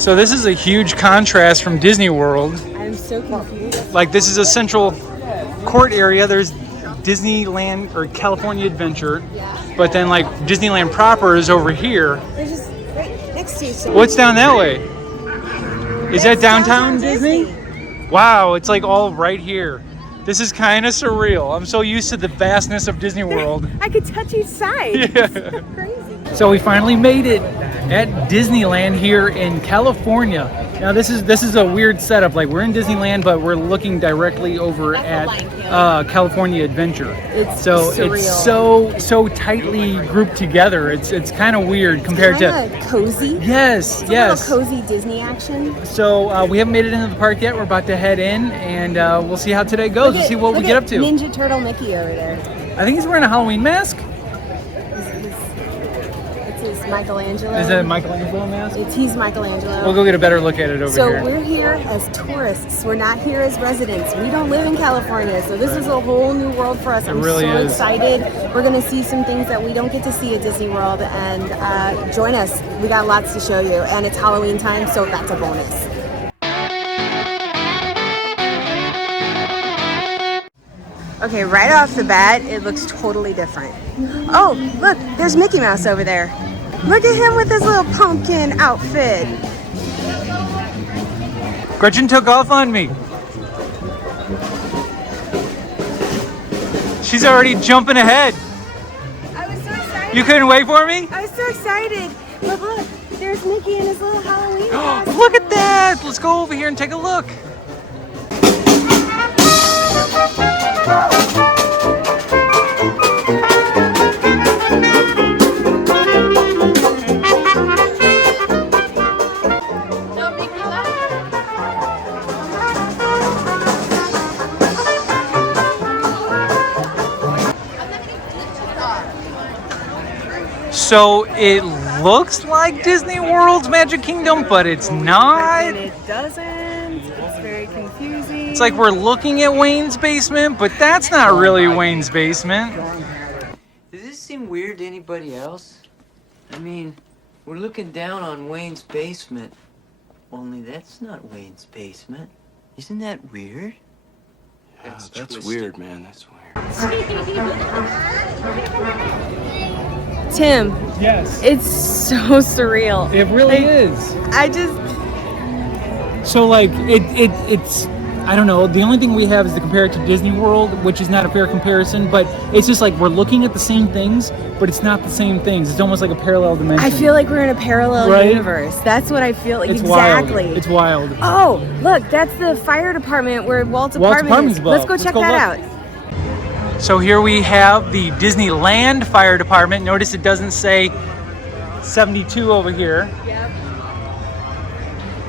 So this is a huge contrast from Disney World. I'm so confused. Like this is a central court area. There's Disneyland or California Adventure, but then like Disneyland proper is over here. They're just right next to you. So What's down that way? Is that downtown Disney? Wow, it's like all right here. This is kind of surreal. I'm so used to the vastness of Disney World. I could touch each side. Yeah. It's crazy. So we finally made it at Disneyland here in California. Now this is a weird setup. Like we're in Disneyland, but we're looking directly over at California Adventure. So surreal. it's so tightly grouped together. It's kind of weird compared to cozy. yes. A little cozy Disney action. So we haven't made it into the park yet. We're about to head in, and we'll see how today goes. We'll see what we get up to. Ninja Turtle Mickey over there. I think he's wearing a Halloween mask. It's Michelangelo. Is that a Michelangelo mask? He's Michelangelo. We'll go get a better look at it over here. So we're here as tourists. We're not here as residents. We don't live in California, so this is a whole new world for us. I'm really so is. excited. We're going to see some things that we don't get to see at Disney World, and join us. We got lots to show you, and it's Halloween time, so that's a bonus. Okay, right off the bat, it looks totally different. Oh, look, there's Mickey Mouse over there. Look at him with his little pumpkin outfit. Gretchen took off on me. She's already jumping ahead. I was so excited. You couldn't wait for me? I was so excited. But look, there's Mickey in his little Halloween costume. Look at that. Let's go over here and take a look. So it looks like Disney World's Magic Kingdom, but it's not. And it doesn't. It's very confusing. It's like we're looking at Wayne's basement, but that's not really Wayne's basement. Does this seem weird to anybody else? I mean, we're looking down on Wayne's basement. Only that's not Wayne's basement. Isn't that weird? Yeah, that's weird, man. That's weird. Tim, Yes. it's so surreal. It really is. I just, So like it's I don't know, the only thing we have is to compare it to Disney World, which is not a fair comparison, but it's just like we're looking at the same things, but it's not the same things. It's almost like a parallel dimension. I feel like we're in a parallel Right? universe. That's what I feel like. It's Exactly. wild. It's wild. Oh, look, that's the fire department where Walt's Walt's apartment is. apartment's Let's go above. check Let's go that look. out. So here we have the Disneyland Fire Department. Notice it doesn't say 72 over here. Yep.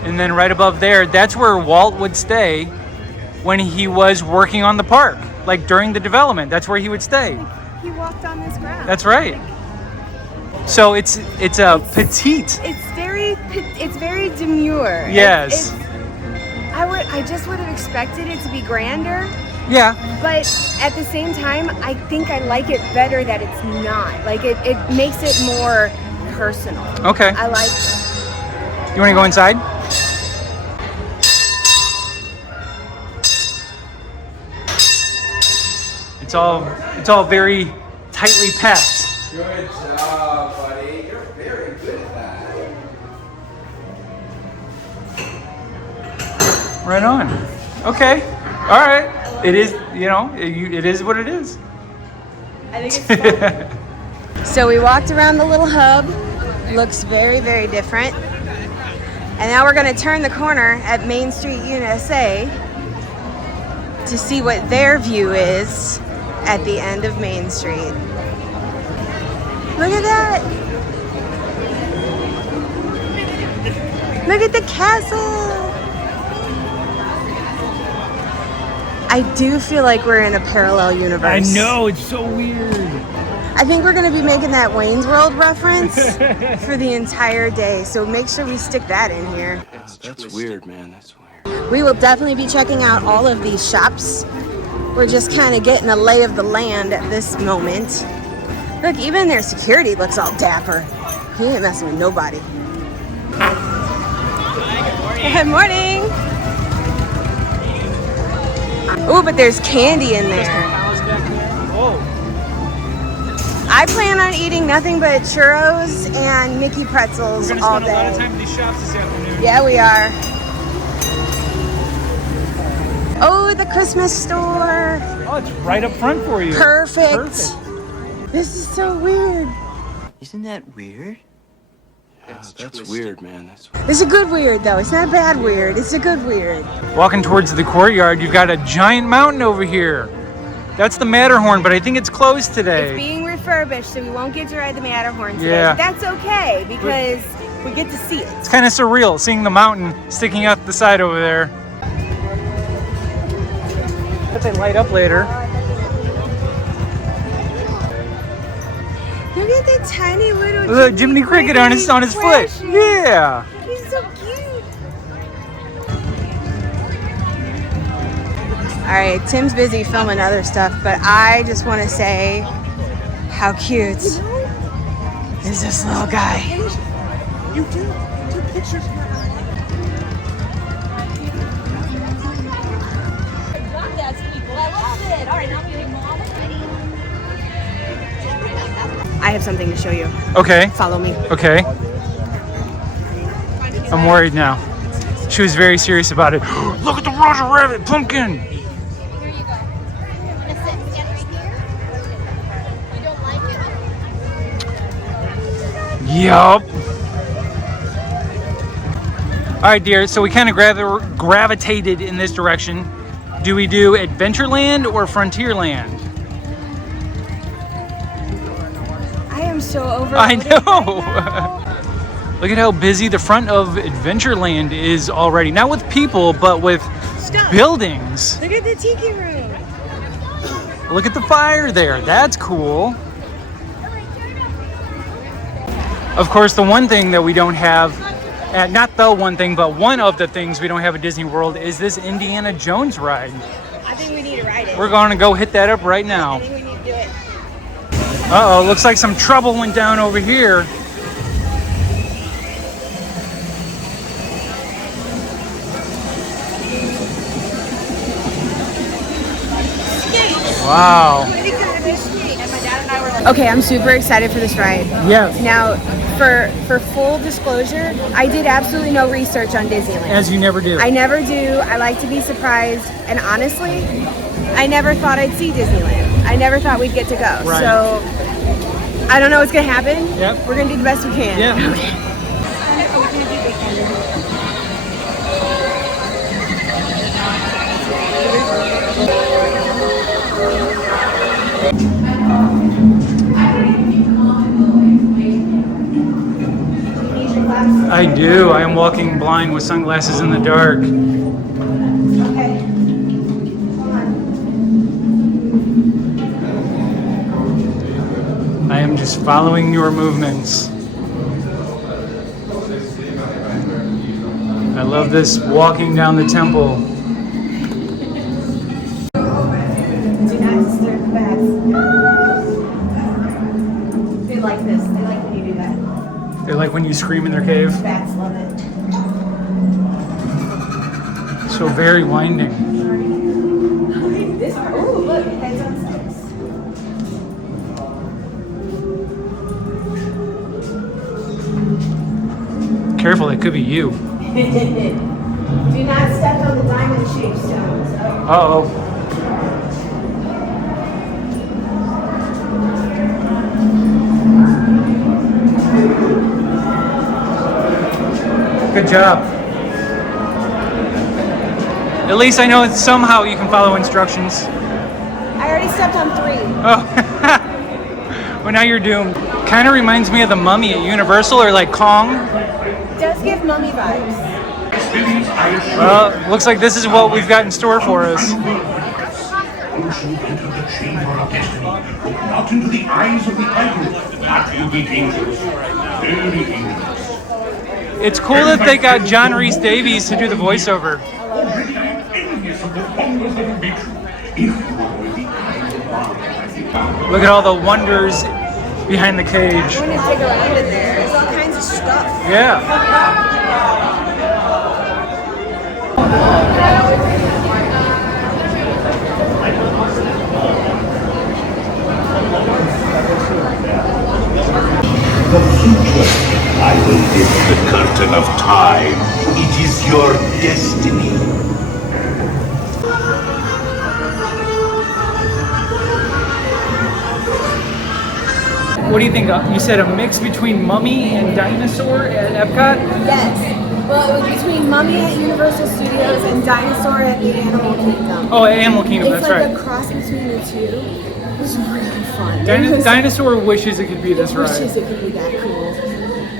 And then right above there, that's where Walt would stay when he was working on the park. Like during the development, that's where he would stay. He walked on this ground. That's right. So it's a petite. It's very demure. Yes. I just would have expected it to be grander, Yeah. but at the same time, I think I like it better that it's not. Like it makes it more personal. Okay. I like it. You want to go inside? It's all very tightly packed. Good job, buddy. You're very good at that. Right on. Okay. All right. It is, it is what it is. I think it's fun. So we walked around the little hub. Looks very, very different. And now we're going to turn the corner at Main Street USA to see what their view is at the end of Main Street. Look at that! Look at the castle! I do feel like we're in a parallel universe. I know, it's so weird. I think we're going to be making that Wayne's World reference for the entire day, so make sure we stick that in here. Yeah, that's weird, man. That's weird. We will definitely be checking out all of these shops. We're just kind of getting a lay of the land at this moment. Look, even their security looks all dapper. He ain't messing with nobody. Good morning. Oh, but there's candy in there. Whoa. I plan on eating nothing but churros and Mickey pretzels We're gonna all spend a lot of day. time in these shops this afternoon. Yeah, we are. Oh, the Christmas store. Oh, it's right up front for you. Perfect. This is so weird. Isn't that weird? That's weird, man. That's It's a good weird, though. It's not a bad weird. It's a good weird. Walking towards the courtyard, you've got a giant mountain over here. That's the Matterhorn, but I think it's closed today. It's being refurbished, so we won't get to ride the Matterhorn today. Yeah. But that's okay, because we get to see it. It's kind of surreal seeing the mountain sticking out the side over there. But they light up later. Look at that tiny little Look, Jiminy Cricket on his foot. flashing. Yeah. He's so cute. All right, Tim's busy filming other stuff, but I just want to say how cute is this little guy. you do pictures. I have something to show you. Okay. Follow me. Okay. I'm worried now. She was very serious about it. Look at the Roger Rabbit pumpkin. Here you go. I'm gonna sit and stand right here. You don't like it? Yup. All right, dear. So we kind of gravitated in this direction. Do we do Adventureland or Frontierland? I am so overloaded. I know. right now. Look at how busy the front of Adventureland is already. Not with people, but with Stop. buildings. Look at the tiki room. Look at the fire there. That's cool. Of course, the one thing that we don't have, not the one thing, but one of the things we don't have at Disney World is this Indiana Jones ride. I think we need to ride it. We're going to go hit that up right I now. think we need to do it. Uh-oh, looks like some trouble went down over here. Wow. Okay, I'm super excited for this ride. Yeah, Now, for full disclosure, I did absolutely no research on Disneyland. as you never do. I never do. I like to be surprised. And honestly, I never thought I'd see Disneyland. I never thought we'd get to go. Right. So, I don't know what's going to happen. Yep. We're going to do the best we can. Yeah. I do. I am walking blind with sunglasses in the dark. Okay. Hold on. I am just following your movements. I love this walking down the temple. Do not disturb the bats. They like this. They like when you do that. They like when you scream in their cave. Bats love it. So very winding. This part. Ooh, look. Heads on sticks. Careful, it could be you. Do not step on the diamond-shaped stones. Oh. Uh-oh. Good job. At least I know that somehow you can follow instructions. I already stepped on 3. Oh. Well, now you're doomed. Kind of reminds me of the Mummy at Universal, or like Kong. Does give mummy vibes. Well, looks like this is what we've got in store for us. Once you enter the chamber of destiny, look not into the eyes of the idol. That will be dangerous. Very dangerous. It's cool that they got John Rhys Davies to do the voiceover. Already I am envious of the wonders that will be true. If you were the idol. Look at all the wonders behind the cage. I'm gonna dig around in there. There's all kinds of stuff. Yeah. of time. It is your destiny. What do you think? You said a mix between Mummy and Dinosaur at Epcot? Yes. Well, it was between Mummy at Universal Studios and Dinosaur at the Animal Kingdom. Oh, Animal Kingdom, It's that's like right. a cross between the two. It was really fun. It was- Dinosaur wishes it could be this ride. wishes it could be that cool.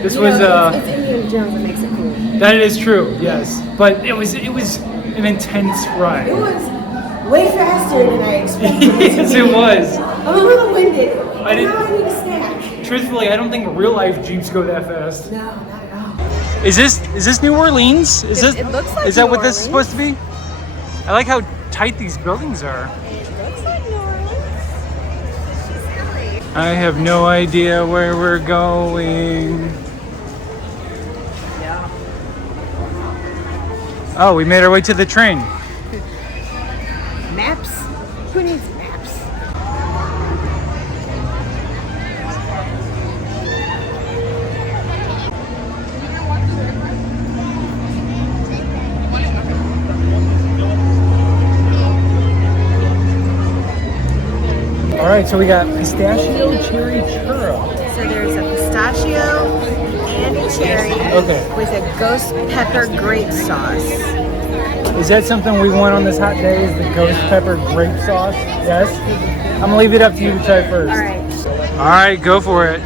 This You was know, it's Indiana Jones that makes it cool. that is true, yes. But it was an intense ride. It was way faster than I expected it to Yes, be. it was. I'm a little winded. I didn't- Now I need a snack. Truthfully, I don't think real life Jeeps go that fast. No, not at all. Is this New Orleans? Is this? It looks like Is that New what this is Orleans. supposed to be? I like how tight these buildings are. It looks like New Orleans. I have no idea where we're going. Oh, we made our way to the train. Maps? Who needs maps? All right, so we got pistachio cherry churro. So there's a pistachio and a cherry Okay. with a ghost pepper grape sauce. Is that something we want on this hot day? Is the ghost pepper grape sauce? Yes. I'm gonna leave it up to you to try first. All right. All right, go for it.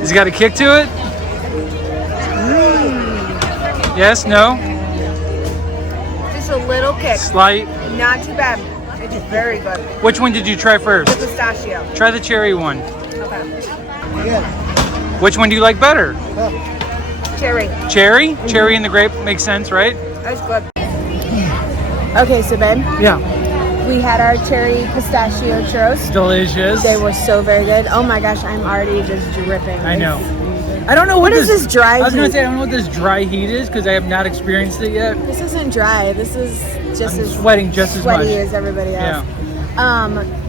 Has it got a kick to it? Yes, no? Just a little kick. Slight. Not too bad. It's very good. Which one did you try first? Pistachio. Try the cherry one. Okay. Which one do you like better? Cherry. Cherry? Cherry and the grape makes sense, right? That's good. Okay, so babe, Yeah. we had our cherry pistachio churros. Delicious. They were so very good. Oh my gosh, I'm already just dripping. I know. I don't know What is this dry I was gonna heat? say I don't know what this dry heat is because I have not experienced it yet. This isn't dry. This is just I'm as sweating just as much. sweaty as everybody else.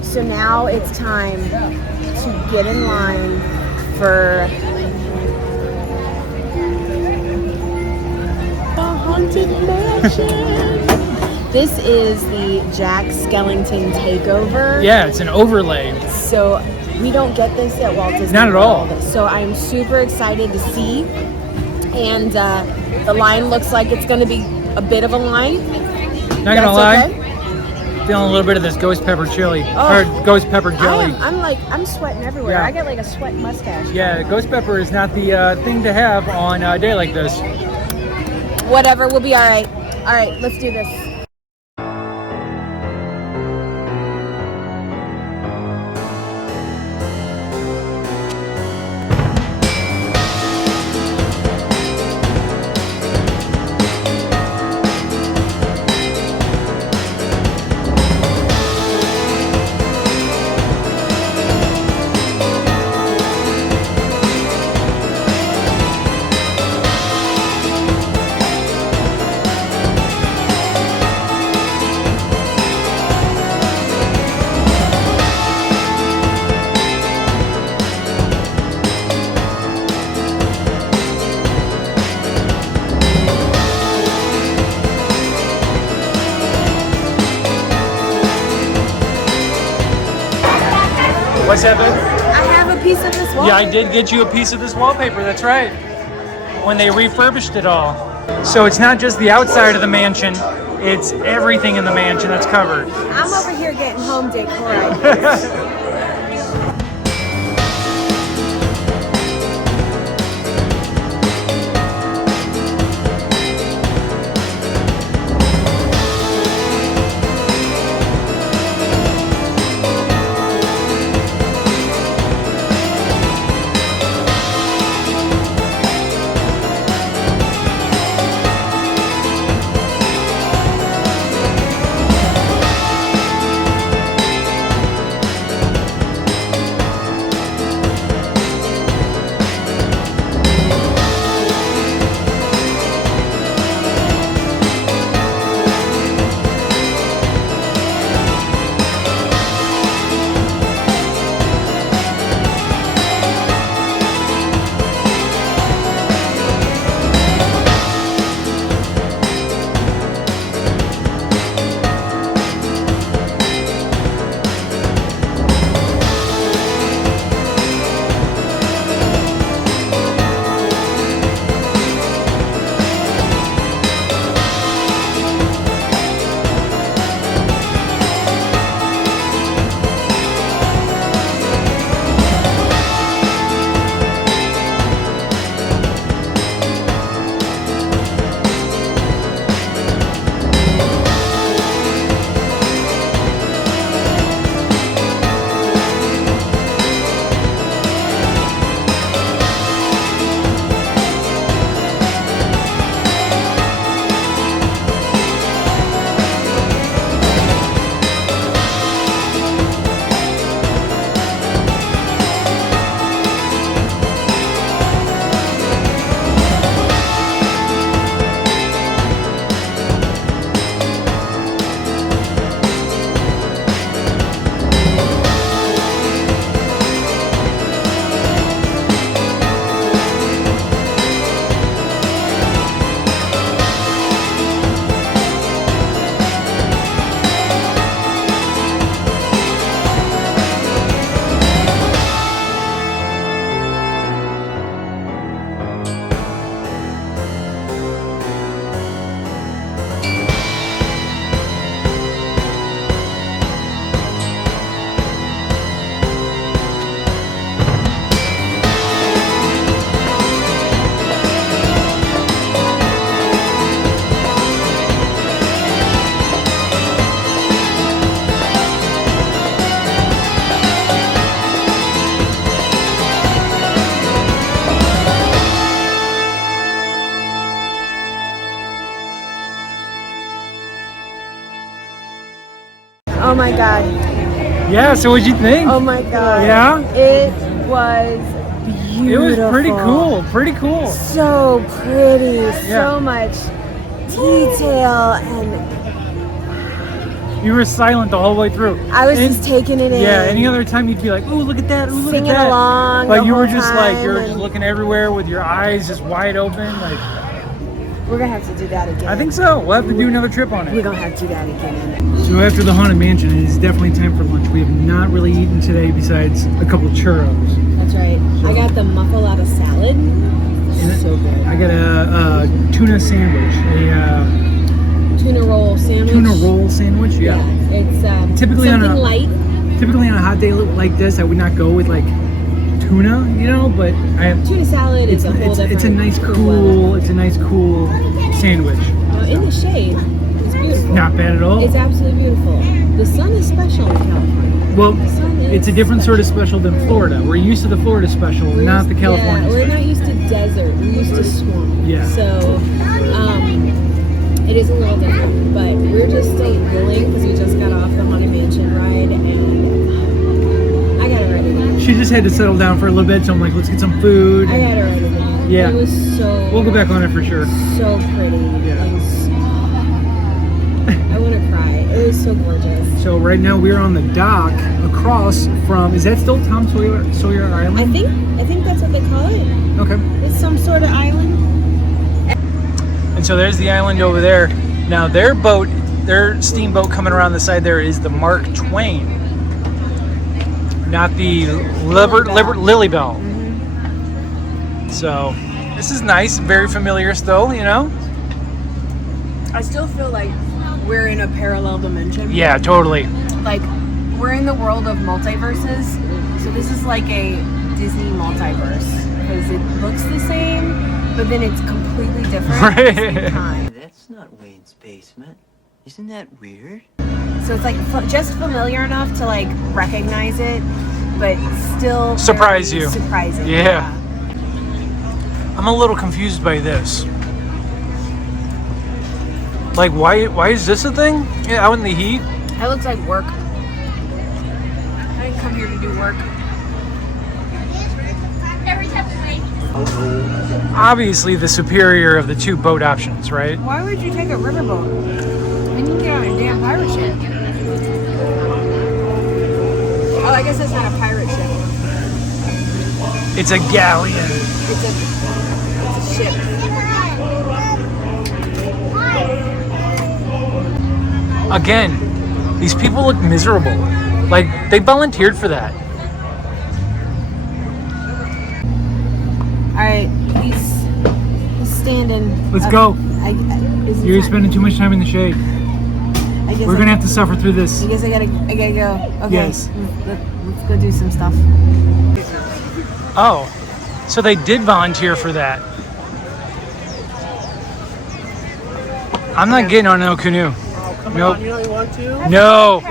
So now it's time to get in line for the Haunted Mansion. This is the Jack Skellington takeover. Yeah, it's an overlay. So we don't get this at Walt Disney Not at all. World. So I'm super excited to see. And the line looks like it's going to be a bit of a line. Not gonna lie, That's okay. feeling a little bit of this ghost pepper chili Oh. or ghost pepper jelly. I'm sweating everywhere. Yeah. I get like a sweat mustache. Yeah, ghost pepper is not the thing to have on a day like this. Whatever, we'll be all right. All right, let's do this. What's that, babe? I have a piece of this wall. Yeah, I did get you a piece of this wallpaper, that's right. When they refurbished it all. So it's not just the outside of the mansion, it's everything in the mansion that's covered. I'm over here getting home decor ideas. my god. Yeah, so what'd you think? Oh my god. Yeah? It was beautiful. It was pretty cool. Pretty cool. So pretty. Yeah. So much detail, and You were silent the whole way through. I was And- just taking it in. Yeah, any other time you'd be like, ooh, look at that, ooh, look Singing at that. along But the you were whole just like, time, you were just and- looking everywhere with your eyes just wide open. Like, We're gonna have to do that again. I think so. We'll have to do another trip on we're it. gonna have to do that again. So after the Haunted Mansion, it is definitely time for lunch. We have not really eaten today besides a couple churros. That's right. I got the muffalata salad. So good. I got a tuna sandwich, Tuna roll sandwich. tuna roll sandwich. Yeah. It's Typically on something a- light. Typically on a hot day like this, I would not go with like tuna, you know, but I have. Tuna salad is a whole different. It's a nice level. cool. It's a nice cool sandwich. Now, in the shade, it's beautiful. Not bad at all. It's absolutely beautiful. The sun is special in California. Well, sun is it's a different sort of special than Florida. We're used to the Florida special, We're not used- the California Yeah, we're special. not used to desert. We're used to swamp. Yeah. So, it is a little different. But we're just still willing because we just got off the Haunted Mansion ride, and I got it ready to go. She just had to settle down for a little bit, so I'm like, let's get some food. I got it ready to go. Yeah. It was so. We'll go back on it for sure. So pretty. Yeah. I want to cry. It was so gorgeous. So right now we're on the dock across from. Is that still Tom Sawyer Island? I think that's what they call it. Okay. It's some sort of island. And so there's the island over there. Now their boat, their steamboat coming around the side there is the Mark Twain, not the Lily Bell. Mm-hmm. So this is nice, very familiar still, you know? I still feel like we're in a parallel dimension. Yeah, totally. Like we're in the world of multiverses. So this is like a Disney multiverse because it looks the same, but then it's completely different at the same Right. time. That's not Wayne's basement. Isn't that weird? So it's like just familiar enough to like recognize it, but still Surprise very you. Surprising. Yeah. I'm a little confused by this. Like, why is this a thing? Yeah, out in the heat? That looks like work. I didn't come here to do work. Every time we wait. Obviously the superior of the two boat options, right? Why would you take a riverboat? We need to get on a damn pirate ship. Oh, I guess it's not a pirate ship. It's a galleon. It's a ship. Again, these people look miserable. Like, they volunteered for that. All right, he's standing. Let's up. go. Is it You're time? spending too much time in the shade. I guess We're gonna have to suffer through this. I guess I gotta go. Okay. Yes. Let's go do some stuff. Oh, so they did volunteer for that. I'm not getting on no canoe. Nope. You don't want to? No.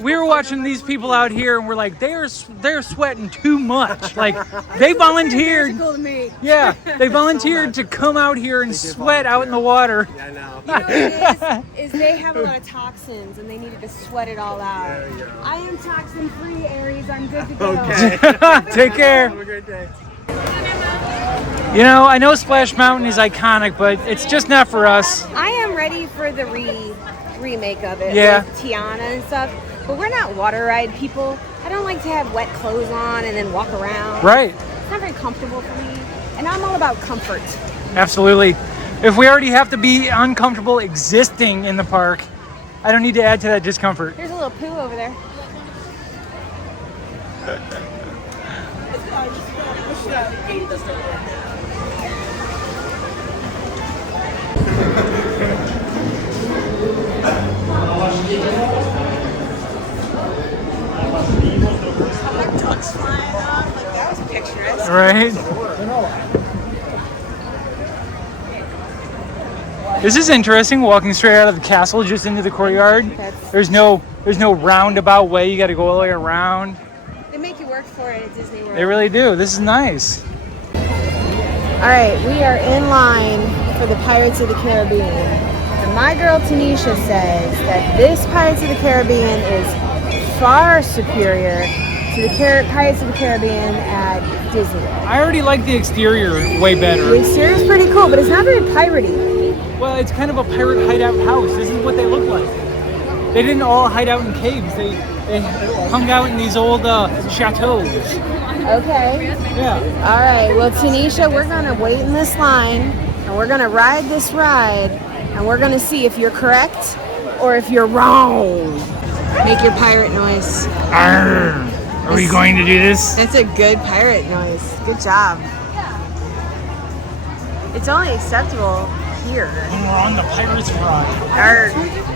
We were watching these people out here, and we're like, they're sweating too much. Like, they volunteered. To me. Yeah, they volunteered to come out here and sweat out in the water. I know. You know what it is they have a lot of toxins and they needed to sweat it all out. I am toxin free, Aries. I'm good to go. Okay. Take care. Have a great day. You know, I know Splash Mountain is iconic, but it's just not for us. I am ready for the remake of it. Yeah. With Tiana and stuff. But we're not water ride people. I don't like to have wet clothes on and then walk around. Right. It's not very comfortable for me. And I'm all about comfort. Absolutely. If we already have to be uncomfortable existing in the park, I don't need to add to that discomfort. There's a little poo over there. Ducks flying off. Like, that was picturesque. Right? This is interesting, walking straight out of the castle just into the courtyard. That's- There's no roundabout way, you gotta go all the way around. They make you work for it at Disney World. They really do. This is nice. All right, we are in line for the Pirates of the Caribbean. The my girl Tanisha says that this Pirates of the Caribbean is far superior to the Pirates of the Caribbean at Disneyland. I already like the exterior way The better. exterior is pretty cool, but it's not very piratey. Well, it's kind of a pirate hideout house. This is what they look like. They didn't all hide out in caves. They hung out in these old chateaus. Okay. Yeah. All right. Well, Tanisha, we're going to wait in this line, and we're going to ride this ride, and we're going to see if you're correct or if you're wrong. Make your pirate noise. Arr. Are we going to do this? That's a good pirate noise. Good job. It's only acceptable here. When we're on the Pirates ride. Arr.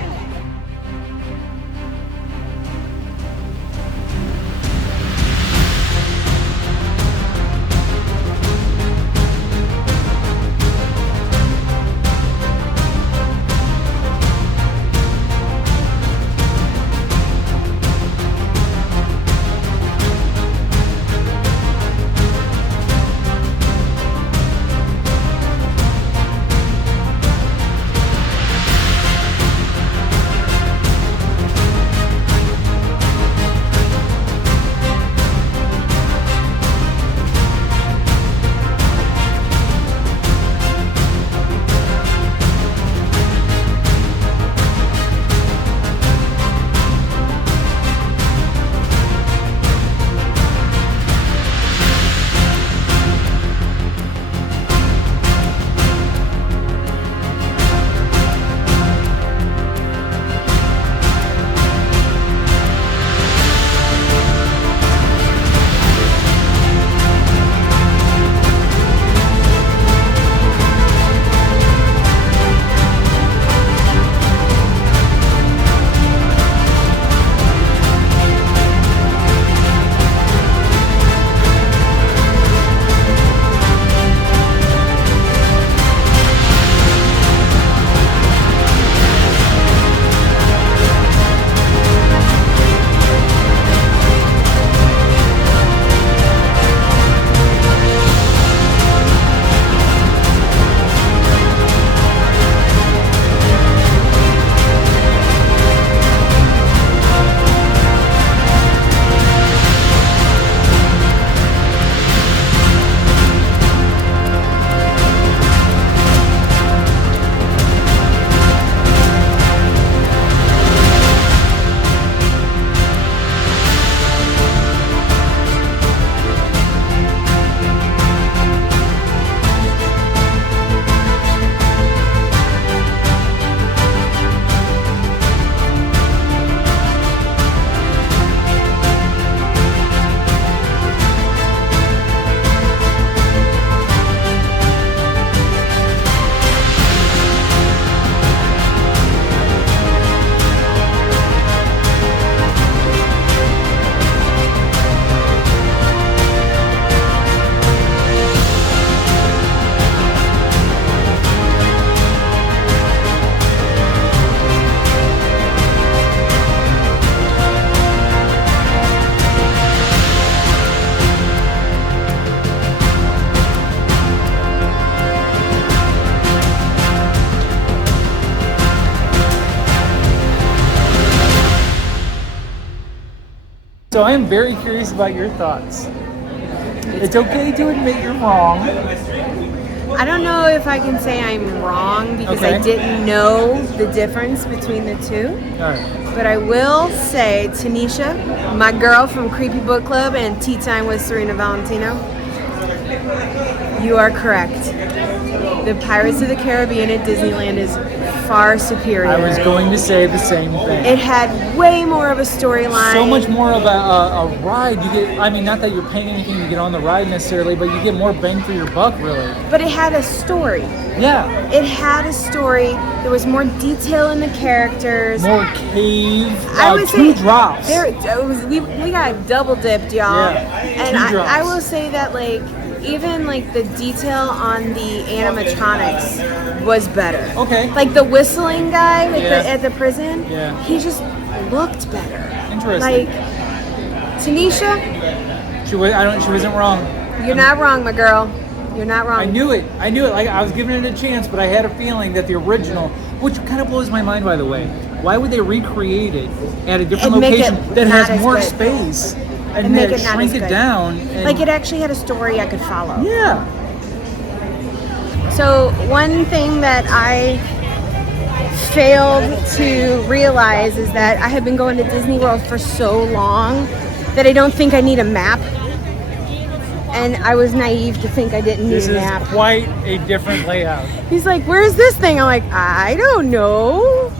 So I am very curious about your thoughts. It's okay to admit you're wrong. I don't know if I can say I'm wrong because I Okay. didn't know the difference between the two. All right. But I will say, Tanisha, my girl from Creepy Book Club and Tea Time with Serena Valentino, you are correct. The Pirates of the Caribbean at Disneyland is far superior. I was going to say the same thing. It had way more of a storyline. So much more of a ride. You get, I mean, not that you're paying anything to get on the ride necessarily, but you get more bang for your buck, really. But it had a story. Yeah. It had a story. There was more detail in the characters. More cave. I would two say drops. we got double dipped, y'all. Yeah, And two drops. I will say that even the detail on the animatronics was better. Okay. Like the whistling guy Yeah. at the prison, Yeah. he just looked better. Interesting. Like Tanisha, She wasn't wrong. you're not wrong, my girl. You're not wrong. I knew it. Like I was giving it a chance, but I had a feeling that the original Which kind of blows my mind, by the way. Why would they recreate it at a different And make location it that not has as more good. space And make then it not shrink as it good. down? And, Like it actually had a story I could follow. yeah. So one thing that I failed to realize is that I have been going to Disney World for so long that I don't think I need a map. And I was naive to think I didn't need This a is map. quite a different layout. He's like, where's this thing? I'm like, I don't know.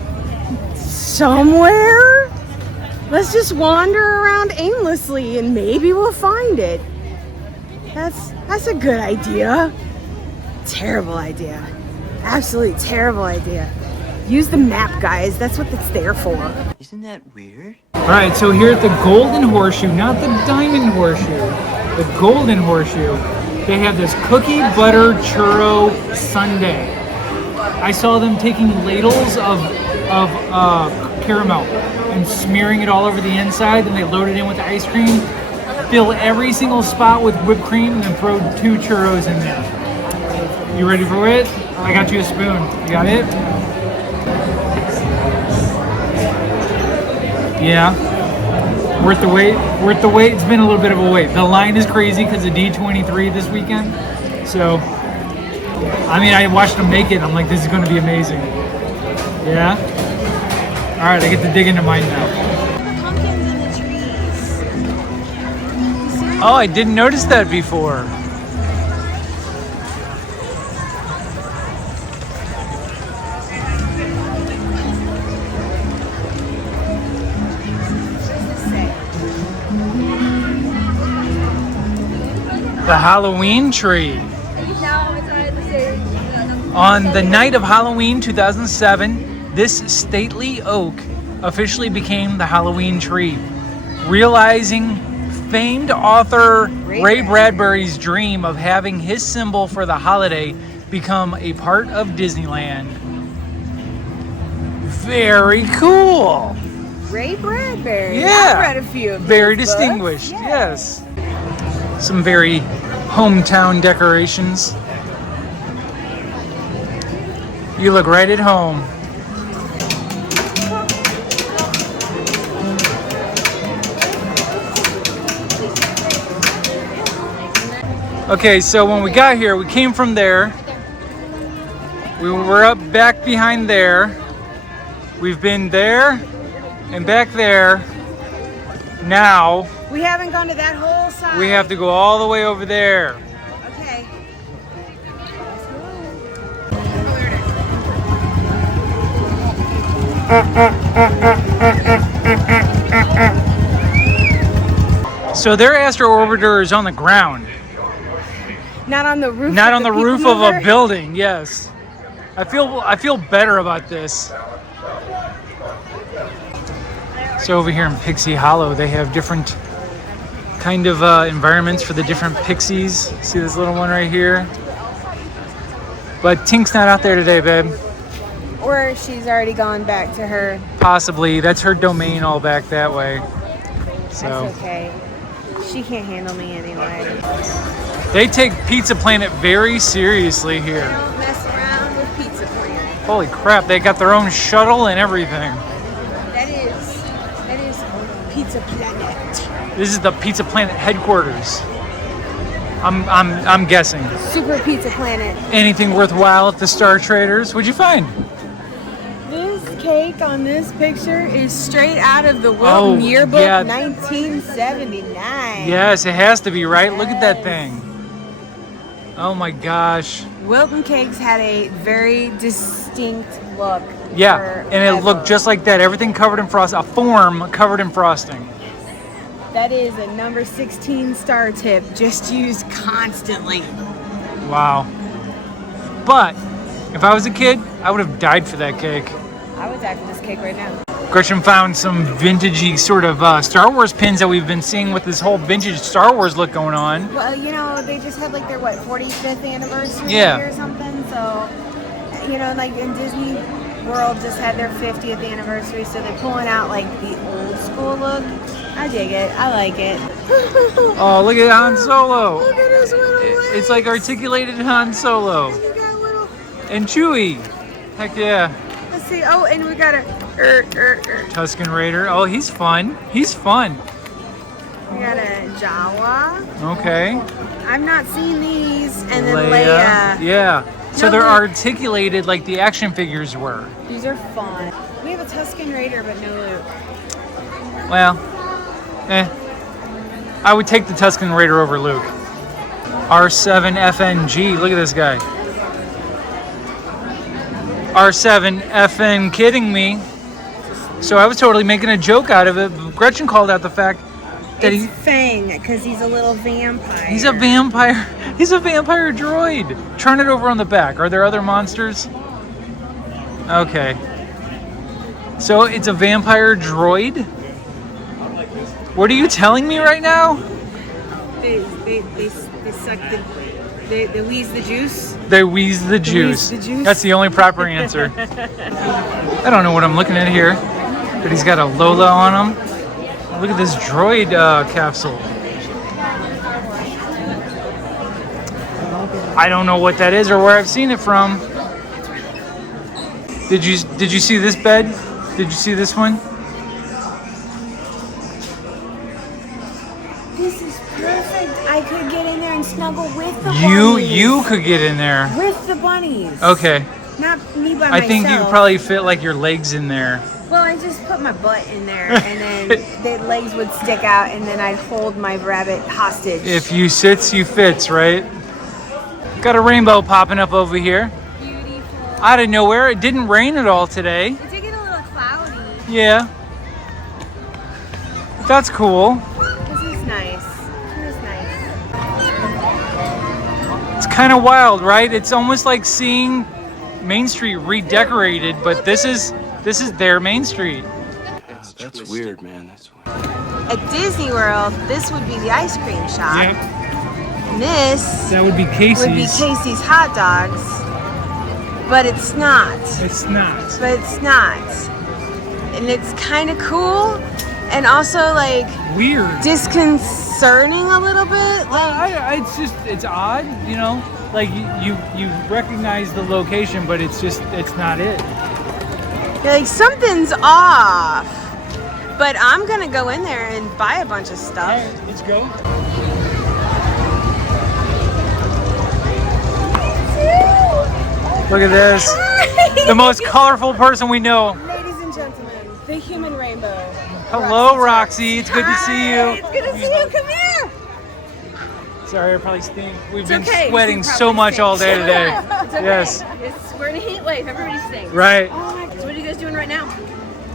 Somewhere? Let's just wander around aimlessly and maybe we'll find it. That's a good idea. Terrible idea. Absolutely terrible idea. Use the map, guys. That's what it's there for. Isn't that weird? All right, so here at the Golden Horseshoe, not the Diamond Horseshoe, the Golden Horseshoe, they have this cookie butter churro sundae. I saw them taking ladles of caramel and smearing it all over the inside, and they load it in with the ice cream, fill every single spot with whipped cream, and then throw 2 churros in there. You ready for it? I got you a spoon. You got it? Yeah. Worth the wait. Worth the wait. It's been a little bit of a wait. The line is crazy because of D23 this weekend. So, I mean, I watched them make it. And I'm like, this is going to be amazing. Yeah. All right, I get to dig into mine now. Pumpkins in the trees. Oh, I didn't notice that before. The Halloween tree. On the night of Halloween 2007, this stately oak officially became the Halloween tree, realizing famed author Ray Bradbury's dream of having his symbol for the holiday become a part of Disneyland. Very cool. Ray Bradbury. Yeah. I've read a few of Very his books. distinguished, Yeah. yes. Some very hometown decorations. You look right at home. Okay, so when we got here, we came from there. We were up back behind there. We've been there and back there. Now We haven't gone to that whole side. we have to go all the way over there. Okay. So their Astro Orbiter is on the ground, Not on the roof. not of on the people roof of a mover? building. Yes, I feel better about this. So over here in Pixie Hollow, they have different kind of environments for the different pixies. See this little one right here? But Tink's not out there today, babe. Or she's already gone back to her. Possibly. That's her domain all back that way. So That's okay. She can't handle me anyway. they take Pizza Planet very seriously here. Don't mess around with Pizza Planet. Holy crap, they got their own shuttle and everything. That is Pizza Planet. This is the Pizza Planet headquarters. I'm guessing. Super Pizza Planet. Anything worthwhile at the Star Traders? What'd you find? This cake on this picture is straight out of the Oh, Wilton Yearbook, yeah. 1979. Yes, it has to be, right? Look at that thing. Oh my gosh. Wilton cakes had a very distinct look. Yeah, and it looked forever. just like that. Everything covered in frosting, a form covered in frosting. That is a number 16 star tip, just used constantly. Wow. But if I was a kid, I would have died for that cake. I would die for this cake right now. Gretchen found some vintagey sort of Star Wars pins that we've been seeing with this whole vintage Star Wars look going on. Well, you know, they just had like their 45th anniversary Yeah. or something. So, you know, like in Disney World just had their 50th anniversary, so they're pulling out like the old school look. I dig it. I like it. Oh, look at Han Solo. Look at his little legs. It's like articulated Han Solo. You got little. And Chewie. Heck yeah. see. Oh, and we got a Tusken Raider. Oh, he's fun. He's fun. we got a Jawa. Okay. I've not seen these. And then Leia. Yeah. So No, they're look. articulated like the action figures were. These are fun. We have a Tusken Raider, but no Luke. Well, I would take the Tusken Raider over Luke. R7FNG. Look at this guy. R7FN kidding me. So I was totally making a joke out of it. But Gretchen called out the fact that It's Fang, because he's a little vampire. he's a vampire. He's a vampire droid. Turn it over on the back. Are there other monsters? Okay. So it's a vampire droid? What are you telling me right now? They suck they wheeze the juice. They wheeze the juice. the juice. That's the only proper answer. I don't know what I'm looking at here, but he's got a Lola on him. Look at this droid capsule. I don't know what that is or where I've seen it from. Did you see this bed? Did you see this one? This is perfect. I could get in there and snuggle with the bunnies. You could get in there. With the bunnies. Okay. Not me by myself. I think you could probably fit like your legs in there. Well, I just put my butt in there, and then the legs would stick out, and then I'd hold my rabbit hostage. If you sits, you fits, right? Got a rainbow popping up over here. Beautiful. Out of nowhere. It didn't rain at all today. It's getting a little cloudy. Yeah. That's cool. This is nice. This is nice. It's kind of wild, right? It's almost like seeing Main Street redecorated, but this is their Main Street. That's weird, man. That's weird. At Disney World, this would be the ice cream shop. And this That would be Casey's. would be Casey's hot dogs. But it's not. It's not. But it's not. And it's kind of cool and also like Weird. disconcerting a little bit. Like, It's odd, you know? Like you recognize the location, but it's not it. you're like something's off. But I'm gonna go in there and buy a bunch of stuff. Let's go. Look at this. The most colorful person we know. Ladies and gentlemen, the human rainbow. Hello, Roxy. It's good to see Hi, you. It's good to see you. Come here. Sorry, I probably stink. We've been okay. sweating You so much all day today. It's okay. Yes. We're in a heat wave. Everybody stinks. Right. So what are you guys doing right now?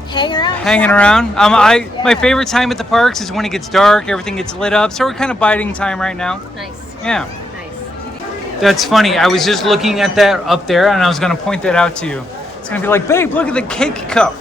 Hanging around. Hanging around. My favorite time at the parks is when it gets dark, everything gets lit up. So we're kind of biding time right now. Nice. Yeah. Nice. That's funny. I was just looking at that up there, and I was going to point that out to you. It's going to be like, babe, look at the cake cup.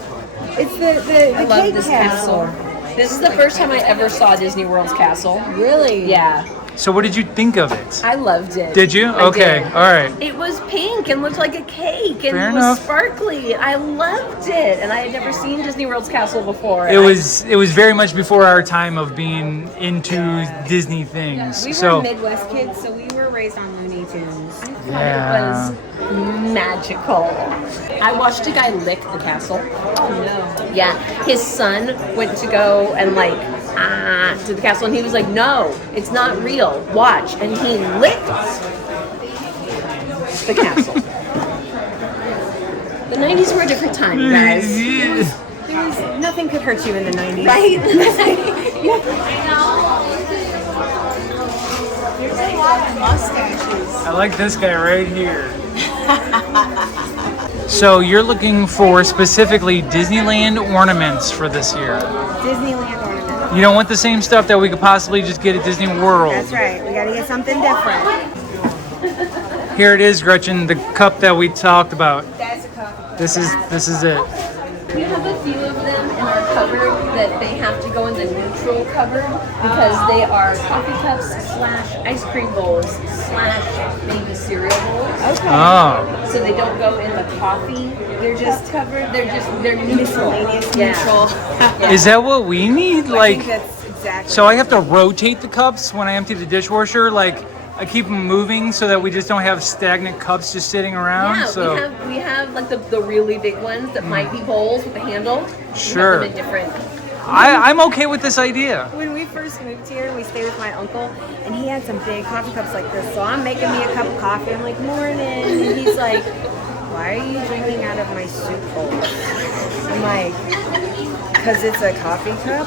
It's the I love cake this castle. castle. This is the first time I ever saw Disney World's castle. Really? Yeah, So what did you think of it? I loved it. Did you? I Okay. did. All right. It was pink and looked like a cake and Fair it was enough. sparkly. I loved it, and I had never seen Disney World's castle before. It was very much before our time of being into Disney things. We were So Midwest kids, so we were raised on Looney Tunes. I thought Yeah. it was magical. I watched a guy lick the castle. Oh no. Yeah, his son went to go and to the castle, and he was like, "No, it's not real. Watch," and he licked the castle. The 90s were a different time, guys. Nothing could hurt you in the 90s. Right? There's a lot of mustaches. I like this guy right here. So you're looking for specifically Disneyland ornaments for this year. Disneyland ornaments. You don't want the same stuff that we could possibly just get at Disney World. That's right. We gotta get something different. Here it is, Gretchen, the cup that we talked about. That's a cup. This is it. We have a few of them in our cupboard that they have to go in the neutral cupboard because they are coffee cups / ice cream bowls / maybe cereal bowls. Okay. Oh, So they don't go in the coffee. They're just covered. They're neutral. Miscellaneous Yeah. neutral. is that what we need? I Like, think that's exactly. so I have to rotate the cups when I empty the dishwasher. Like, I keep them moving so that we just don't have stagnant cups just sitting around. Yeah, so we have like the really big ones that might be bowls with a handle. Sure. We have them in different. I'm okay with this idea. When we first moved here, we stayed with my uncle, and he had some big coffee cups like this. So I'm making me a cup of coffee. I'm like, morning. And he's like, why are you drinking out of my soup bowl? I'm like, because it's a coffee cup.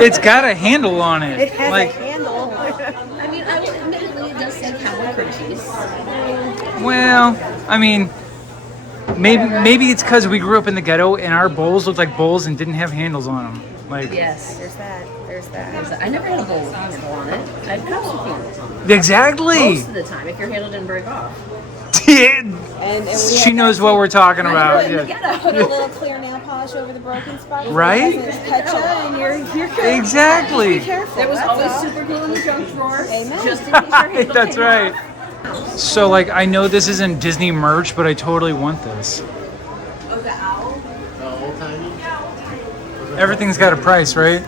It's got a handle on it. It has like, a handle. I mean, I will admittedly, it does say cowboy cream cheese. well, I mean, maybe it's because we grew up in the ghetto and our bowls looked like bowls and didn't have handles on them. Like, Yes. There's that. I never had a bowl with a handle on it. I had cups with handles on it. exactly. Most of the time, if your handle didn't break off. And we She had knows that what we're talking about. In the Yeah. ghetto. Put a little clear nail polish over the broken spot. Right? It doesn't touch you, and you're good. Exactly. Be careful. There was that's always all. super glue in the junk drawer. Amen. Just in case your handle That's came right. off. So like, I know this isn't Disney merch, but I totally want this. Oh, the owl? Everything's got a price, right?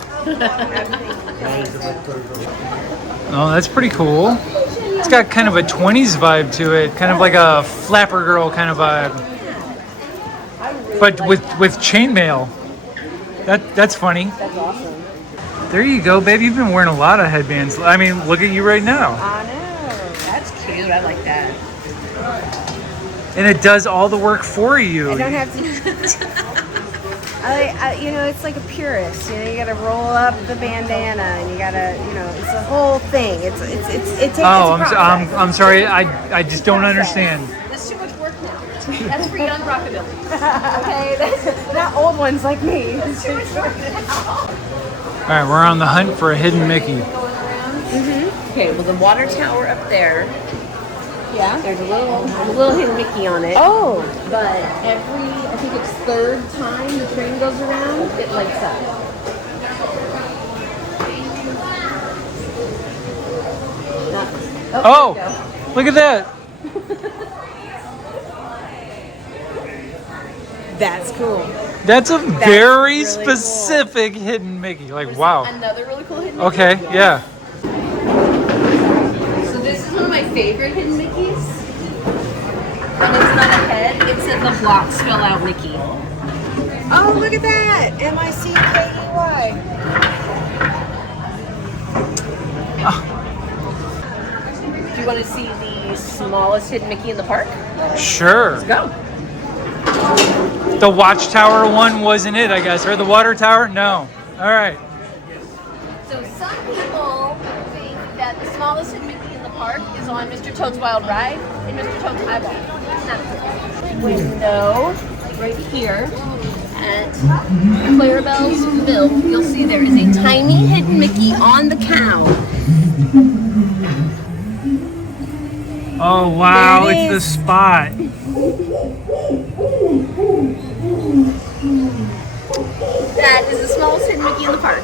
Oh, that's pretty cool. It's got kind of a 20s vibe to it, kind of like a flapper girl kind of vibe. But with chainmail. That's funny. That's awesome. There you go, babe. You've been wearing a lot of headbands. I mean, look at you right now. I know. That's cute. I like that. And it does all the work for you. I don't have to. It's like a purist. You gotta roll up the bandana, and you gotta, it's a whole thing. It takes. Oh, it's a process. I'm sorry. I just don't understand. That's too much work now. That's for young rockabilly. Okay, that's Not old ones like me. too much work now. All right, we're on the hunt for a hidden Mickey. Okay, well the water tower up there, Yeah. there's a little hidden Mickey on it. Oh. But I think it's third time the train goes around, it lights up. Oh, look at that. That's cool. That's a very really specific hidden Mickey. Like, wow. Another really cool hidden Mickey. Okay, yeah. So this is one of my favorite hidden Mickeys. And it's not a head, it says the block spell out Mickey. Oh, look at that. MICKEY. Do you want to see the smallest hidden Mickey in the park? Sure. Go. The Watchtower one wasn't it, I guess, or the water tower? No. All right. So some people think that the smallest hidden Mickey in the park is on Mr. Toad's Wild Ride and Mr. Toad's Eyeball. It's not true. Window right here at Clarabelle's Mill, you'll see there is a tiny hidden Mickey on the cow. Oh, wow. There it It's the is. spot. That is the smallest hidden Mickey in the park.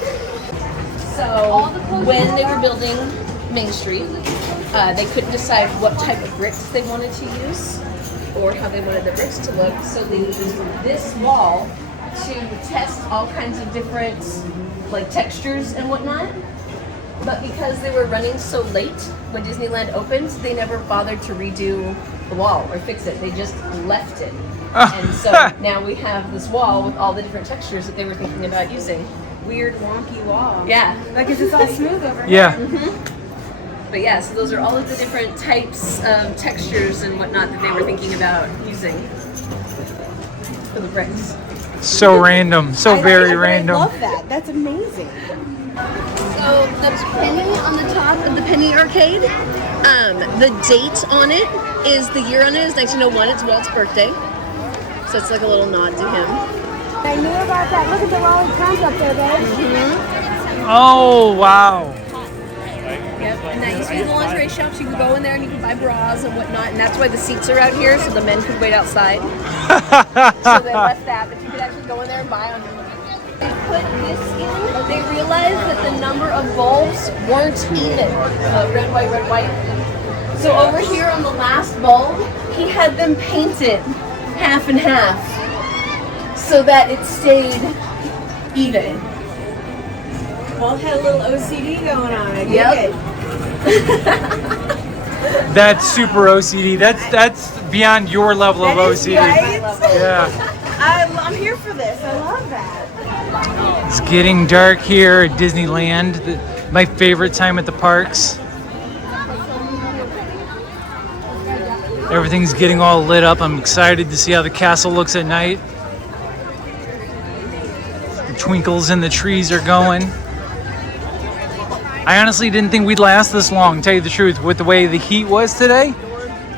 So when they were building Main Street, they couldn't decide what type of bricks they wanted to use or how they wanted the bricks to look. So they used this wall to test all kinds of different like textures and whatnot. But because they were running so late when Disneyland opened, they never bothered to redo the wall or fix it. They just left it. And so now we have this wall with all the different textures that they were thinking about using. Weird wonky wall. Yeah. Like, it's all smooth over here. Yeah. But yeah, so those are all of the different types of textures and whatnot that they were thinking about using for the bricks. So random. So very I random. love that. That's amazing. So the penny on the top of the Penny Arcade, the date on it is, the year on it is 1901. It's Walt's birthday. So it's like a little nod to him. I knew about that. Look at the Raleigh Times up there, babe. Oh, wow. Yep. And that used to be the lingerie shops. You could go in there and you could buy bras and whatnot. And that's why the seats are out here, so the men could wait outside. So they left that, but you could actually go in there and buy on your own. They put this in, they realized that the number of bulbs weren't even. Red, white, red, white. So over here on the last bulb, he had them painted half and half so that it stayed even. Well, it had a little OCD going on. I dig Yep. it. That's super OCD. That's beyond your level of OCD. Right? Yeah. I'm here for this. I love that. It's getting dark here at Disneyland. My favorite time at the parks. Everything's getting all lit up. I'm excited to see how the castle looks at night. The twinkles in the trees are going. I honestly didn't think we'd last this long, to tell you the truth, with the way the heat was today.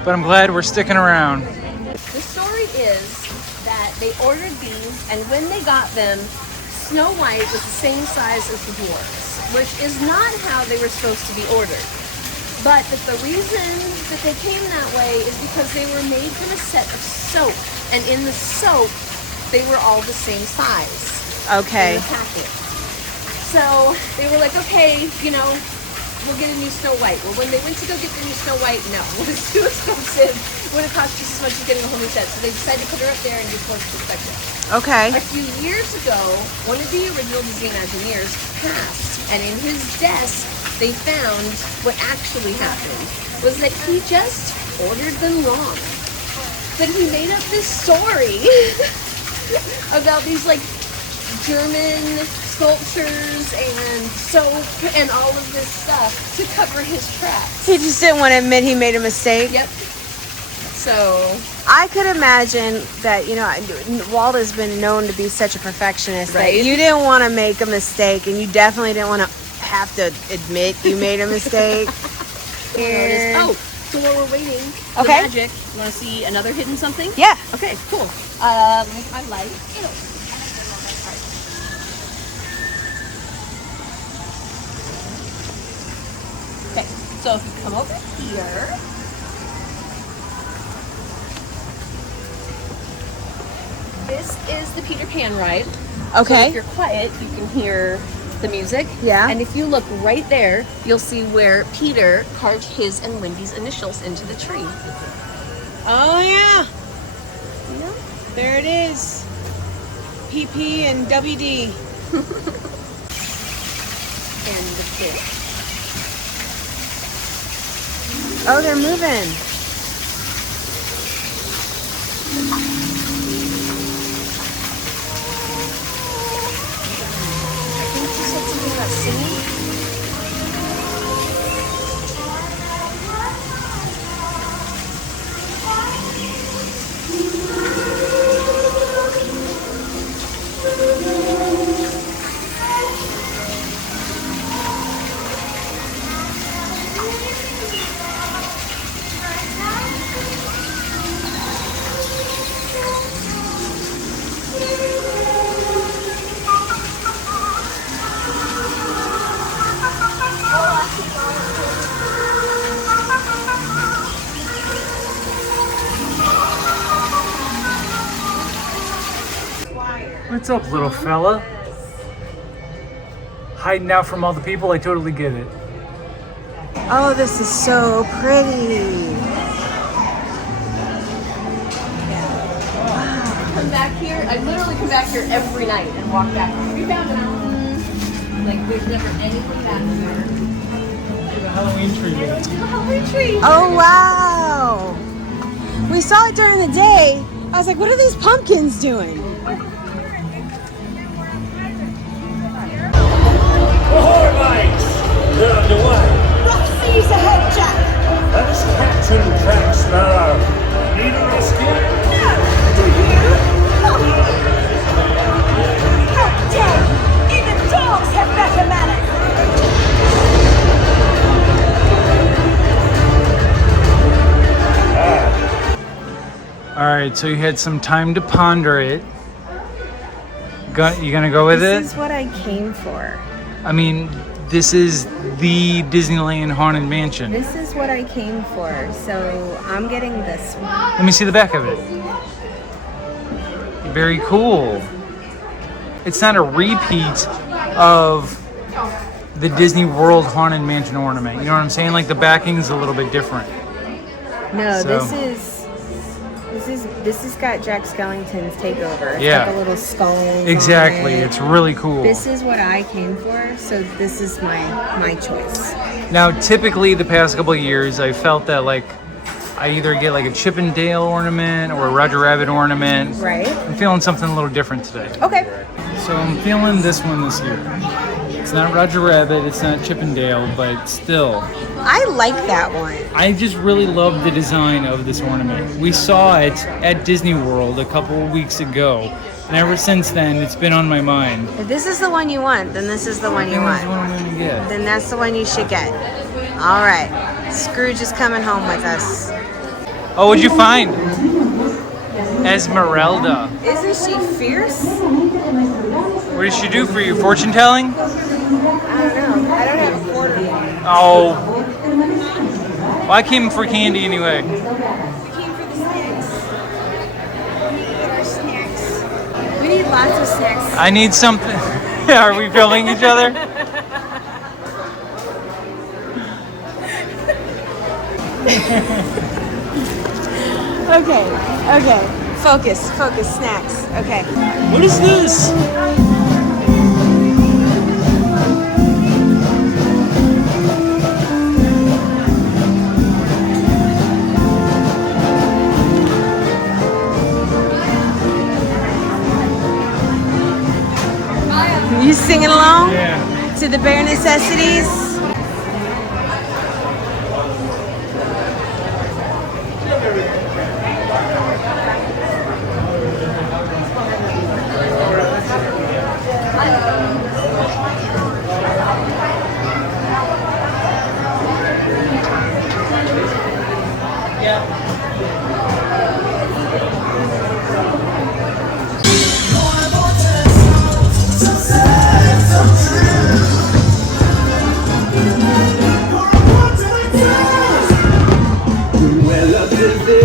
But I'm glad we're sticking around. The story is that they ordered these, and when they got them, Snow White was the same size as the dwarves, which is not how they were supposed to be ordered. But the reason that they came that way is because they were made from a set of soap, and in the soap, they were all the same size. Okay. In the packet. So they were like, okay, you know, we'll get a new Snow White. Well, when they went to go get the new Snow White, no, it was too expensive. It would have cost just as much as getting a whole new set. So they decided to put her up there and do forced perspective. Okay. A few years ago, one of the original Disney Imagineers passed, and in his desk, they found what actually happened was that he just ordered them wrong. But he made up this story about these like German sculptures and soap and all of this stuff to cover his tracks. He just didn't want to admit he made a mistake. Yep. So I could imagine that, you know, Walt has been known to be such a perfectionist that Right. you didn't want to make a mistake, and you definitely didn't want to have to admit you made a mistake. Here. oh, so while we're waiting, the Okay. magic. You want to see another hidden something? Yeah. Okay, cool. I like. Okay, so if you come over here. This is the Peter Pan ride. So Okay. if you're quiet, you can hear the music. Yeah. And if you look right there, you'll see where Peter carved his and Wendy's initials into the tree. Oh, yeah. There it is. PP and WD. And the fish. Oh, they're moving. I think you said something about singing. What's up, little fella? Hiding out from all the people, I totally get it. Oh, this is so pretty. Come back here. I literally come back here every night and walk back. We found a mountain. Like there's never anything back here. The Halloween tree. Let's do the Halloween tree. Oh, wow. We saw it during the day. I was like, what are these pumpkins doing? Ahoy, mates! They're underway. Rough seas ahead, Jack. That is Captain Jack Sparrow. Need a rescue? Do you? How dare you? Even dogs have better manners. All right, so you had some time to ponder it. You gonna go with it? This is what I came for. I mean, this is the Disneyland Haunted Mansion. This is what I came for. So I'm getting this one. Let me see the back of it. Very cool. It's not a repeat of the Disney World Haunted Mansion ornament. You know what I'm saying? Like the backing's a little bit different. No, So- this is This has got Jack Skellington's takeover. It's Yeah. like a little skull. Exactly. on it. It's really cool. This is what I came for, so this is my choice. Now, typically the past couple of years, I felt that like I either get like a Chip and Dale ornament or a Roger Rabbit ornament. Right. I'm feeling something a little different today. Okay. So I'm feeling this one this year. It's not Roger Rabbit, it's not Chip and Dale, but still, I like that one. I just really love the design of this ornament. We saw it at Disney World a couple of weeks ago, and ever since then, it's been on my mind. If this is the one you want, then this is the one you That's want. what I'm gonna get. Then that's the one you should get. All right. Scrooge is coming home with us. Oh, what'd you find? Esmeralda. Isn't she fierce? What did she do for you? Fortune telling? I don't know. I don't have a quarter. Oh. Well, I came for candy anyway. We came for the snacks. We need to get our snacks. We need lots of snacks. I need something. Are we filming each other? Okay. Focus, snacks. Okay. What is this? You singing along Yeah. to the bare necessities?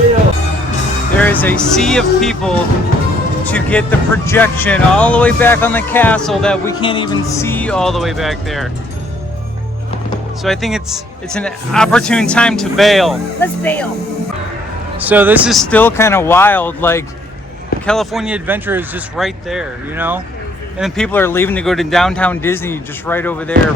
There is a sea of people to get the projection all the way back on the castle that we can't even see all the way back there. So I think it's an opportune time to bail. Let's bail. So this is still kind of wild. Like California Adventure is just right there, you know? And then people are leaving to go to downtown Disney just right over there.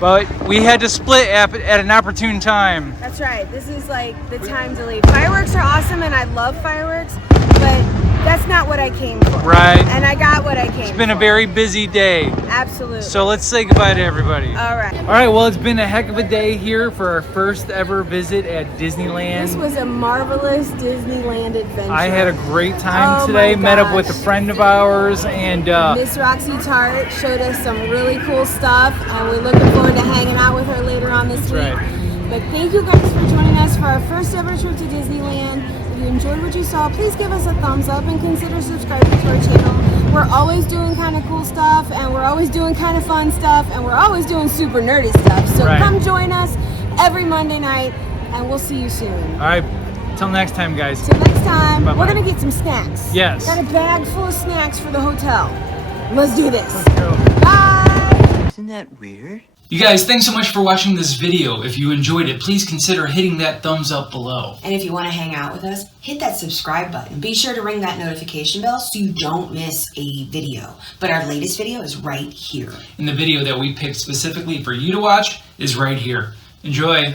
But we had to split at an opportune time. That's right. This is like the time to leave. Fireworks are awesome and I love fireworks, but that's not what I came for. Right. And I got what I came for. It's been a very busy day. Absolutely. So let's say goodbye to everybody. All right. All right, well, it's been a heck of a day here for our first ever visit at Disneyland. This was a marvelous Disneyland adventure. I had a great time Oh today. my Met up with a gosh. friend of ours, and Miss Roxy Tart showed us some really cool stuff, and we're looking forward to hanging out with her later on this week. right. But thank you guys for joining us for our first ever trip to Disneyland. If you enjoyed what you saw, please give us a thumbs up and consider subscribing to our channel. We're always doing kind of cool stuff, and we're always doing kind of fun stuff, and we're always doing super nerdy stuff. So Right. come join us every Monday night, and we'll see you soon. all right, till next time, guys. Till next time, Bye-bye. we're gonna get some snacks. Yes. Got a bag full of snacks for the hotel. Let's do this. Go. Bye. Isn't that weird? You guys, thanks so much for watching this video. If you enjoyed it, please consider hitting that thumbs up below. And if you want to hang out with us, hit that subscribe button. Be sure to ring that notification bell so you don't miss a video. But our latest video is right here. And the video that we picked specifically for you to watch is right here. Enjoy.